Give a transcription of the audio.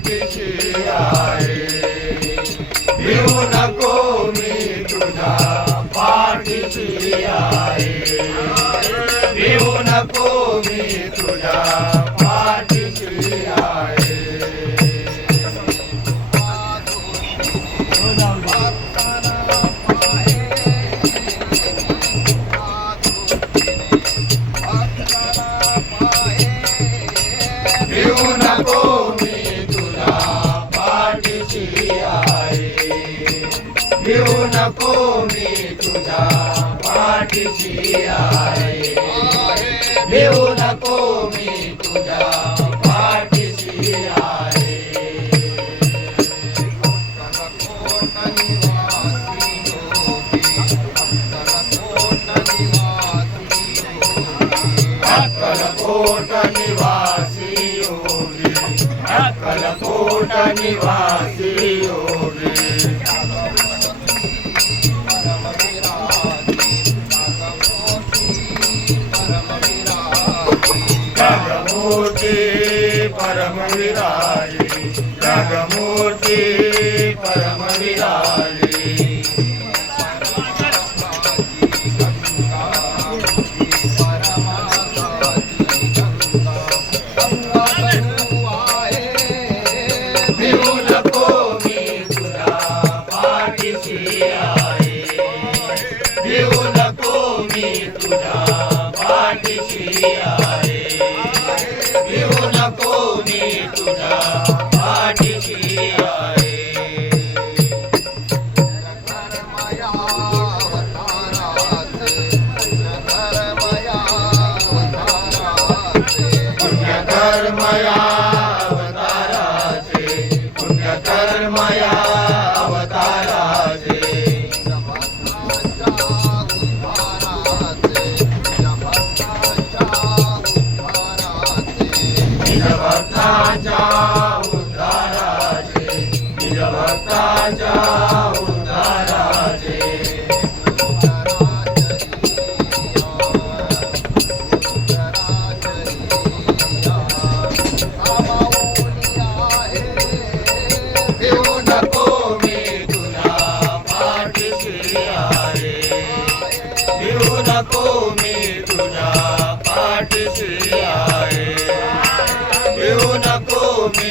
पाठीशी आहे. भिवू नको मी तुझ्या पाठीशी आहे. भिवू नको मी तुझ्या पाठीशी आहे. भिवू नको मी तुझ्या पाठीशी आहे. भिवू नको मी तुझ्या पाठीशी आहे. भिवू नको मी तुझ्या पाठीशी आहे. अक्कलकोट निवासी योगी, अक्कलकोट निवासी योगी. जगमूर्ती परमविराजी, जगमूर्ती परमविराजी. भिवू नको मी तुझ्या पाठीशी आहे. भिवू नको मी तुझ्या पाठीशी आहे. भिवू नको मी तुझ्या पाठीशी आहे. पुण्यकर्मया अवताराचे, पुण्यकर्मया अवताराचे. निज भक्तांच्या उद्धाराचे, निज भक्तांच्या उद्धाराचे. भिवू नको मी तुझ्या पाठीशी आहे. भिवू नको मी तुझ्या पाठीशी आहे. भिवू नको मी